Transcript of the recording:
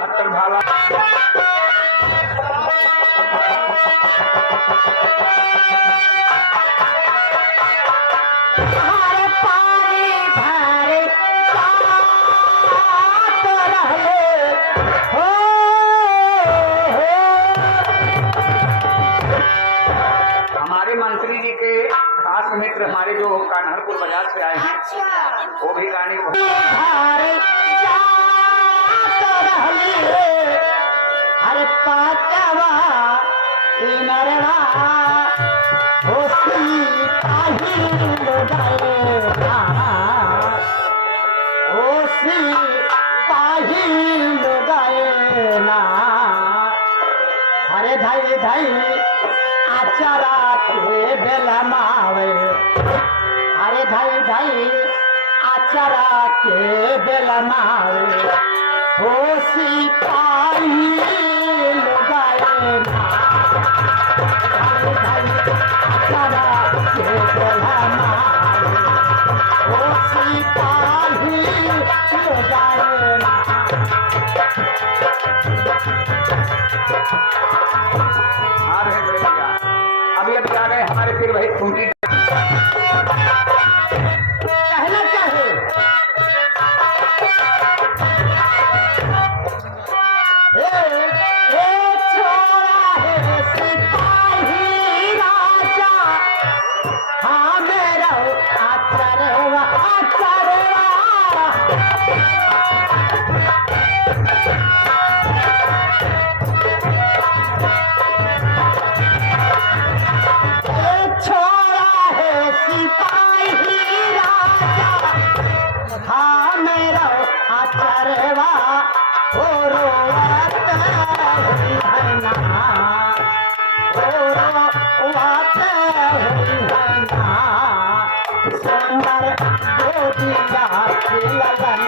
हटकर भाला हमारे पानी भरे साथ रहे हो हमारे मंत्री जी के खास मित्र हमारे जो कान्हरपुर बाजार से आए हैं वो भी गाने को भरे साथ रहे अरे पाचवा इनरवा हो सिपाही लुगाएगा हो सिपाही लुगाएना अरे धाई धाई आचारा के बेला मावे अरे धाई धाई आचारा के बेला मावे हो सिपाही लुगाएना धाई धाई आचारा के बेला मावे हो सिपाही लुगाएना आ रहे हैं बड़े भैया अभी अभी आ गए हमारे फिर वही खूंटी कहना चाहे ए छोरा है सिपाही राजा हाँ मेरा आचरवा छोरा है सिपाही राजा हाँ मेरा आचरवा ओ रोवत हुई है ना ओ रोवत हुई है ना सुंदर गोदिया लगन